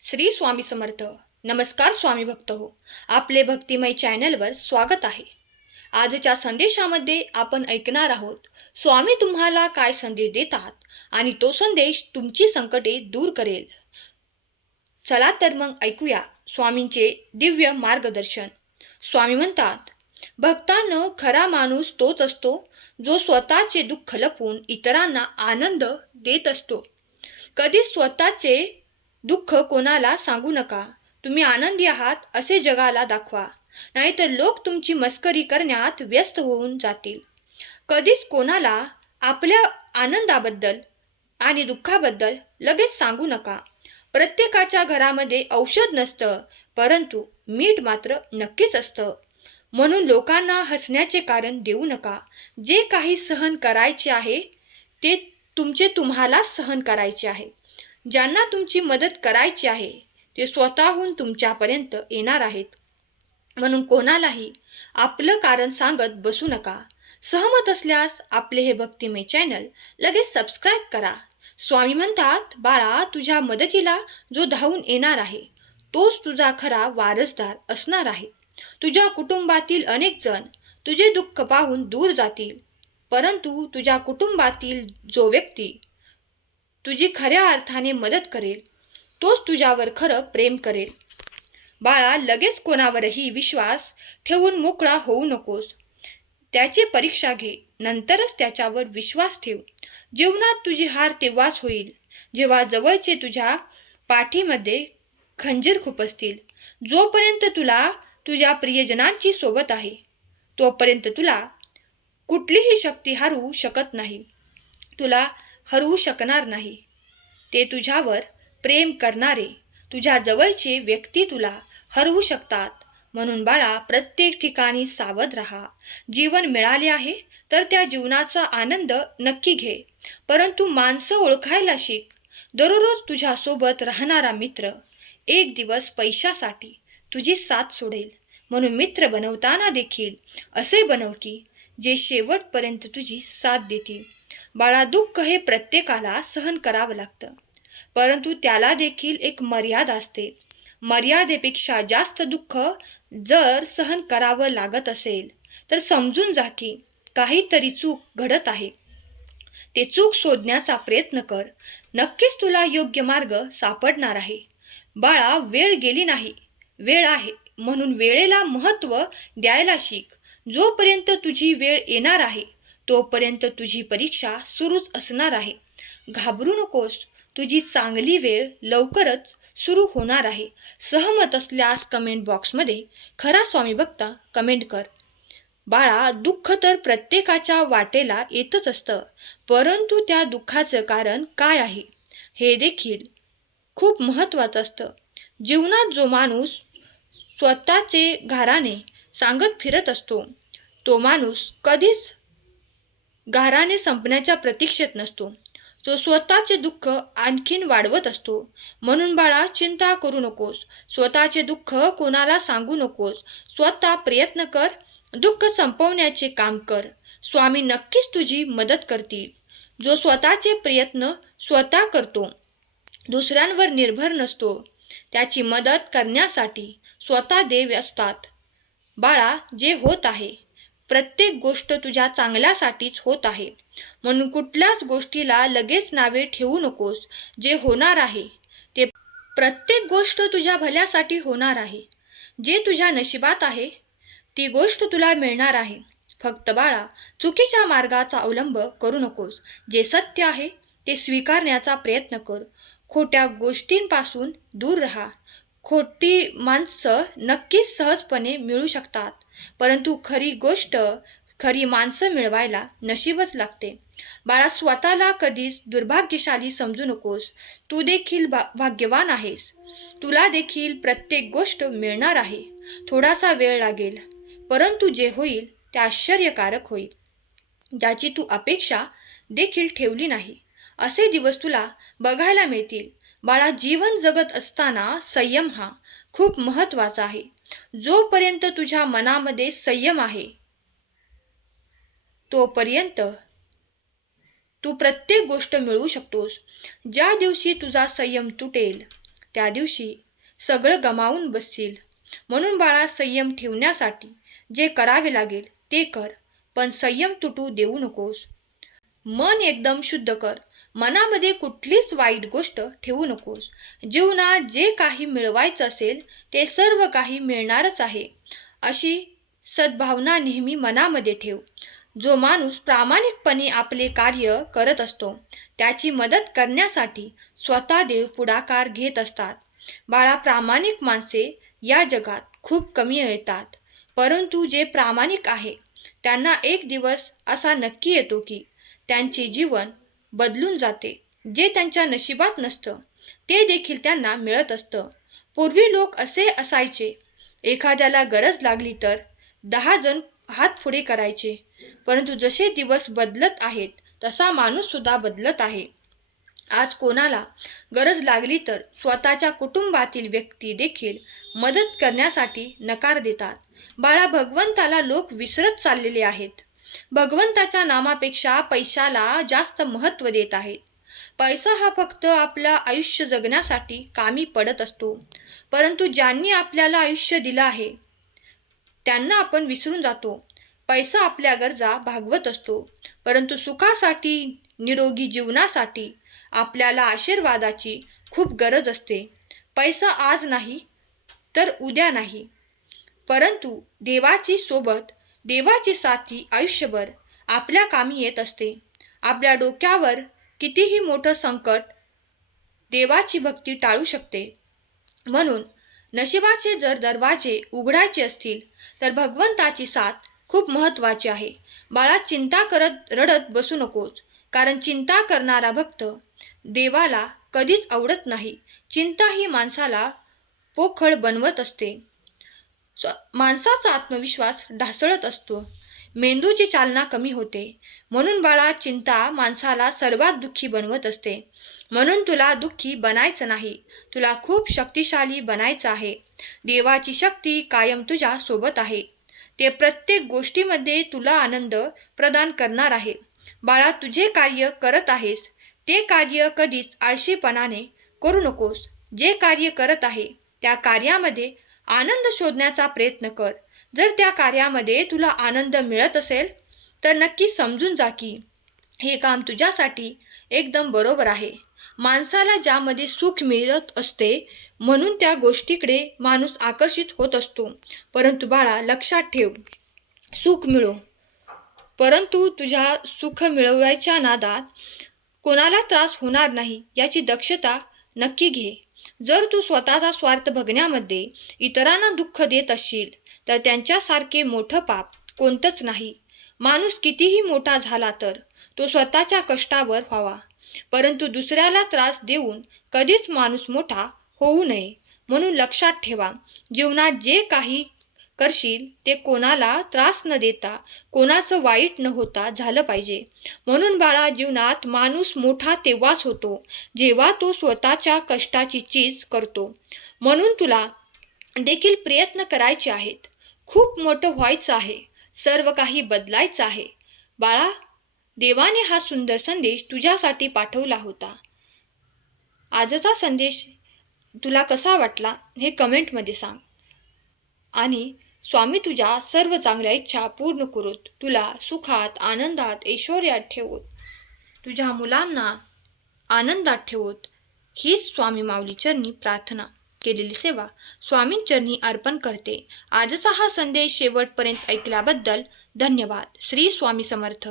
श्री स्वामी समर्थ. नमस्कार स्वामी भक्त हो. आपले भक्तिमय चॅनलवर स्वागत आहे. आजच्या संदेशामध्ये आपण ऐकणार आहोत स्वामी तुम्हाला काय संदेश देतात आणि तो संदेश तुमची संकटे दूर करेल. चला तर मग ऐकूया स्वामींचे दिव्य मार्गदर्शन. स्वामी म्हणतात भक्तानं खरा माणूस तोच असतो जो स्वतःचे दुःख लपून इतरांना आनंद देत असतो. कधी स्वतःचे दुःख कोणाला सांगू नका. तुम्ही आनंदी आहात असे जगाला दाखवा. नाहीतर लोक तुमची मस्करी करण्यात व्यस्त होऊन जातील. कधीच कोणाला आपल्या आनंदाबद्दल आणि दुःखाबद्दल लगेच सांगू नका. प्रत्येकाच्या घरामध्ये औषध नसतं परंतु मीठ मात्र नक्कीच असतं. म्हणून लोकांना हसण्याचे कारण देऊ नका. जे काही सहन करायचे आहे ते तुमचे तुम्हालाच सहन करायचे आहे. ज्यांना तुमची मदत करायची आहे ते स्वतःहून तुमच्यापर्यंत येणार आहेत. म्हणून कोणालाही आपलं कारण सांगत बसू नका. सहमत असल्यास आपले हे भक्तिमय चॅनल लगेच सबस्क्राईब करा. स्वामी म्हणतात बाळा तुझ्या मदतीला जो धावून येणार आहे तोच तुझा खरा वारसदार असणार आहे. तुझ्या कुटुंबातील अनेक जण तुझे दुःख पाहून दूर जातील. परंतु तुझ्या कुटुंबातील जो व्यक्ती तुझी खऱ्या अर्थाने मदत करेल तोच तुझ्यावर खरं प्रेम करेल. बाळा लगेच कोणावरही विश्वास ठेवून मोकळा होऊ नकोस. त्याची परीक्षा घे नंतरच त्याच्यावर विश्वास ठेव. जीवनात तुझी हार तेव्हाच होईल जेव्हा जवळचे तुझ्या पाठीमध्ये खंजीर खुपसतील. जोपर्यंत तुला तुझ्या प्रियजनांची सोबत आहे तोपर्यंत तुला कुठलीही शक्ती हारू शकत नाही. तुला हरवू शकणार नाही. ते तुझ्यावर प्रेम करणारे तुझ्या जवळचे व्यक्ती तुला हरवू शकतात. म्हणून बाळा प्रत्येक ठिकाणी सावध राहा. जीवन मिळाले आहे तर त्या जीवनाचा आनंद नक्की घे. परंतु माणसं ओळखायला शिक. दररोज तुझ्यासोबत राहणारा मित्र एक दिवस पैशासाठी तुझी साथ सोडेल. म्हणून मित्र बनवताना देखील असे बनव की जे शेवटपर्यंत तुझी साथ देतील. बाळा दुःख हे प्रत्येकाला सहन करावं लागतं. परंतु त्याला देखील एक मर्यादा असते. मर्यादेपेक्षा जास्त दुःख जर सहन करावं लागत असेल तर समजून जा की काहीतरी चूक घडत आहे. ते चूक शोधण्याचा प्रयत्न कर. नक्कीच तुला योग्य मार्ग सापडणार आहे. बाळा वेळ गेली नाही. वेळ आहे. म्हणून वेळेला महत्त्व द्यायला शिक. जोपर्यंत तुझी वेळ येणार आहे तोपर्यंत तुझी परीक्षा सुरूच असणार आहे. घाबरू नकोस. तुझी चांगली वेळ लवकरच सुरू होणार आहे. सहमत असल्यास कमेंट बॉक्समध्ये खरा स्वामी बघता कमेंट कर. बाळा दुःख तर प्रत्येकाच्या वाटेला येतच असतं. परंतु त्या दुःखाचं कारण काय आहे? हे देखील खूप महत्त्वाचं असतं. जीवनात जो माणूस स्वतःचे घराने सांगत फिरत असतो तो माणूस कधीच गाराने संपण्याच्या प्रतीक्षेत नसतो. तो स्वतःचे दुःख आणखीन वाढवत असतो. म्हणून बाळा चिंता करू नकोस. स्वतःचे दुःख कोणाला सांगू नकोस. स्वतः प्रयत्न कर. दुःख संपवण्याचे काम कर. स्वामी नक्कीच तुझी मदत करतील. जो स्वतःचे प्रयत्न स्वतः करतो दुसऱ्यांवर निर्भर नसतो. त्याची मदत करण्यासाठी स्वतः देव असतात. बाळा जे होत आहे प्रत्येक गोष्ट तुझ्या चांगल्यासाठीच होत आहे. म्हणून कुठल्याच गोष्टीला लगेच नावे ठेवू नकोस. जे होणार आहे ते प्रत्येक गोष्ट तुझ्या भल्यासाठी होणार आहे. जे तुझ्या नशिबात आहे ती गोष्ट तुला मिळणार आहे. फक्त बाळा चुकीच्या मार्गाचा अवलंब करू नकोस. जे सत्य आहे ते स्वीकारण्याचा प्रयत्न कर. खोट्या गोष्टींपासून दूर राहा. खोटी माणसं नक्कीच सहजपणे मिळू शकतात. परंतु खरी गोष्ट खरी माणसं मिळवायला नशीबच लागते. बाळा स्वतःला कधीच दुर्भाग्यशाली समजू नकोस. तू देखील भा भाग्यवान आहेस. तुला देखील प्रत्येक गोष्ट मिळणार आहे. थोडासा वेळ लागेल. परंतु जे होईल ते आश्चर्यकारक होईल. ज्याची तू अपेक्षा देखील ठेवली नाही. असे दिवस तुला बघायला मिळतील. बाळा जीवन जगत असताना संयम हा खूप महत्त्वाचा आहे. जोपर्यंत तुझ्या मनामध्ये संयम आहे तोपर्यंत तू प्रत्येक गोष्ट मिळवू शकतोस. ज्या दिवशी तुझा संयम तुटेल त्या दिवशी सगळं गमावून बसशील. म्हणून बाळा संयम ठेवण्यासाठी जे करावे लागेल ते कर पण संयम तुटू देऊ नकोस. मन एकदम शुद्ध कर. मनामध्ये कुठलीच वाईट गोष्ट ठेवू नकोस. जीवनात जे काही मिळवायचं असेल ते सर्व काही मिळणारच आहे. अशी सद्भावना नेहमी मनामध्ये ठेव. जो माणूस प्रामाणिकपणे आपले कार्य करत असतो त्याची मदत करण्यासाठी स्वतः देव पुढाकार घेत असतात. बाळा प्रामाणिक माणसे या जगात खूप कमी मिळतात परंतु जे प्रामाणिक आहे त्यांना एक दिवस असा नक्की येतो की त्यांचे जीवन बदलून जाते. जे त्यांच्या नशिबात नसतं ते देखील त्यांना मिळत असतं. पूर्वी लोक असे असायचे एखाद्याला गरज लागली तर दहा जण हात पुढे करायचे. परंतु जसे दिवस बदलत आहेत तसा माणूस सुद्धा बदलत आहे. आज कोणाला गरज लागली तर स्वतःच्या कुटुंबातील व्यक्ती देखील मदत करण्यासाठी नकार देतात. बाळा भगवंताला लोक विसरत चाललेले आहेत. भगवंताच्या नामापेक्षा पैशाला जास्त महत्त्व देत आहेत पैसा हा फक्त आपलं आयुष्य जगण्यासाठी कामी पडत असतो. परंतु ज्यांनी आपल्याला आयुष्य दिलं आहे त्यांना आपण विसरून जातो. पैसा आपल्या गरजा भागवत असतो. परंतु सुखासाठी निरोगी जीवनासाठी आपल्याला आशीर्वादाची खूप गरज असते. पैसा आज नाही तर उद्या नाही. परंतु देवाची सोबत देवाची साथी आयुष्यभर आपल्या कामी येत असते. आपल्या डोक्यावर कितीही मोठं संकट देवाची भक्ती टाळू शकते. म्हणून नशिबाचे जर दरवाजे उघडायचे असतील तर भगवंताची साथ खूप महत्त्वाची आहे. बाळा चिंता करत रडत बसू नकोस कारण चिंता करणारा भक्त देवाला कधीच आवडत नाही. चिंता ही माणसाला पोखळ बनवत असते. स्व माणसाचा आत्मविश्वास ढासळत असतो. मेंदूची चालना कमी होते. म्हणून बाळा चिंता माणसाला सर्वात दुःखी बनवत असते. म्हणून तुला दुःखी बनायचं नाही. तुला खूप शक्तिशाली बनायचं आहे. देवाची शक्ती कायम तुझ्या सोबत आहे. ते प्रत्येक गोष्टीमध्ये तुला आनंद प्रदान करणार आहे. बाळा तुझे कार्य करत आहेस. ते कार्य कधीच आळशीपणाने करू नकोस. जे कार्य करत आहे त्या कार्यामध्ये आनंद शोधण्याचा प्रयत्न कर. जर त्या कार्यामध्ये तुला आनंद मिळत असेल तर नक्की समजून जा की हे काम तुझ्यासाठी एकदम बरोबर आहे. माणसाला ज्यामध्ये सुख मिळत असते म्हणून त्या गोष्टीकडे माणूस आकर्षित होत असतो. परंतु बाळा लक्षात ठेव सुख मिळो. परंतु तुझ्या सुख मिळवायच्या नादात कोणाला त्रास होणार नाही याची दक्षता नक्की घे. जर तू स्वतःचा स्वार्थ बघण्यामध्ये इतरांना दुःख देत असशील तर त्यांच्यासारखे मोठं पाप कोणतंच नाही. माणूस कितीही मोठा झाला तर तो स्वतःच्या कष्टावर व्हावा परंतु दुसऱ्याला त्रास देऊन कधीच माणूस मोठा होऊ नये म्हणून लक्षात ठेवा जीवनात जे काही करशील ते कोणाला त्रास न देता कोणाचं वाईट न होता झालं पाहिजे. म्हणून बाळा जीवनात माणूस मोठा तेव्हाच होतो जेव्हा तो स्वतःच्या कष्टाची चीज करतो. म्हणून तुला देखील प्रयत्न करायचे आहेत. खूप मोठं व्हायचं आहे. सर्व काही बदलायचं आहे. बाळा देवाने हा सुंदर संदेश तुझ्यासाठी पाठवला होता. आजचा संदेश तुला कसा वाटला हे कमेंटमध्ये सांग. आणि स्वामी तुझ्या सर्व चांगल्या इच्छा पूर्ण करोत. तुला सुखात आनंदात ऐश्वर्यात ठेवत. तुझ्या मुलांना आनंदात ठेवत. हीच स्वामी माऊली चरणी प्रार्थना केलेली सेवा स्वामींचरणी अर्पण करते. आजचा हा संदेश शेवटपर्यंत ऐकल्याबद्दल धन्यवाद. श्री स्वामी समर्थ.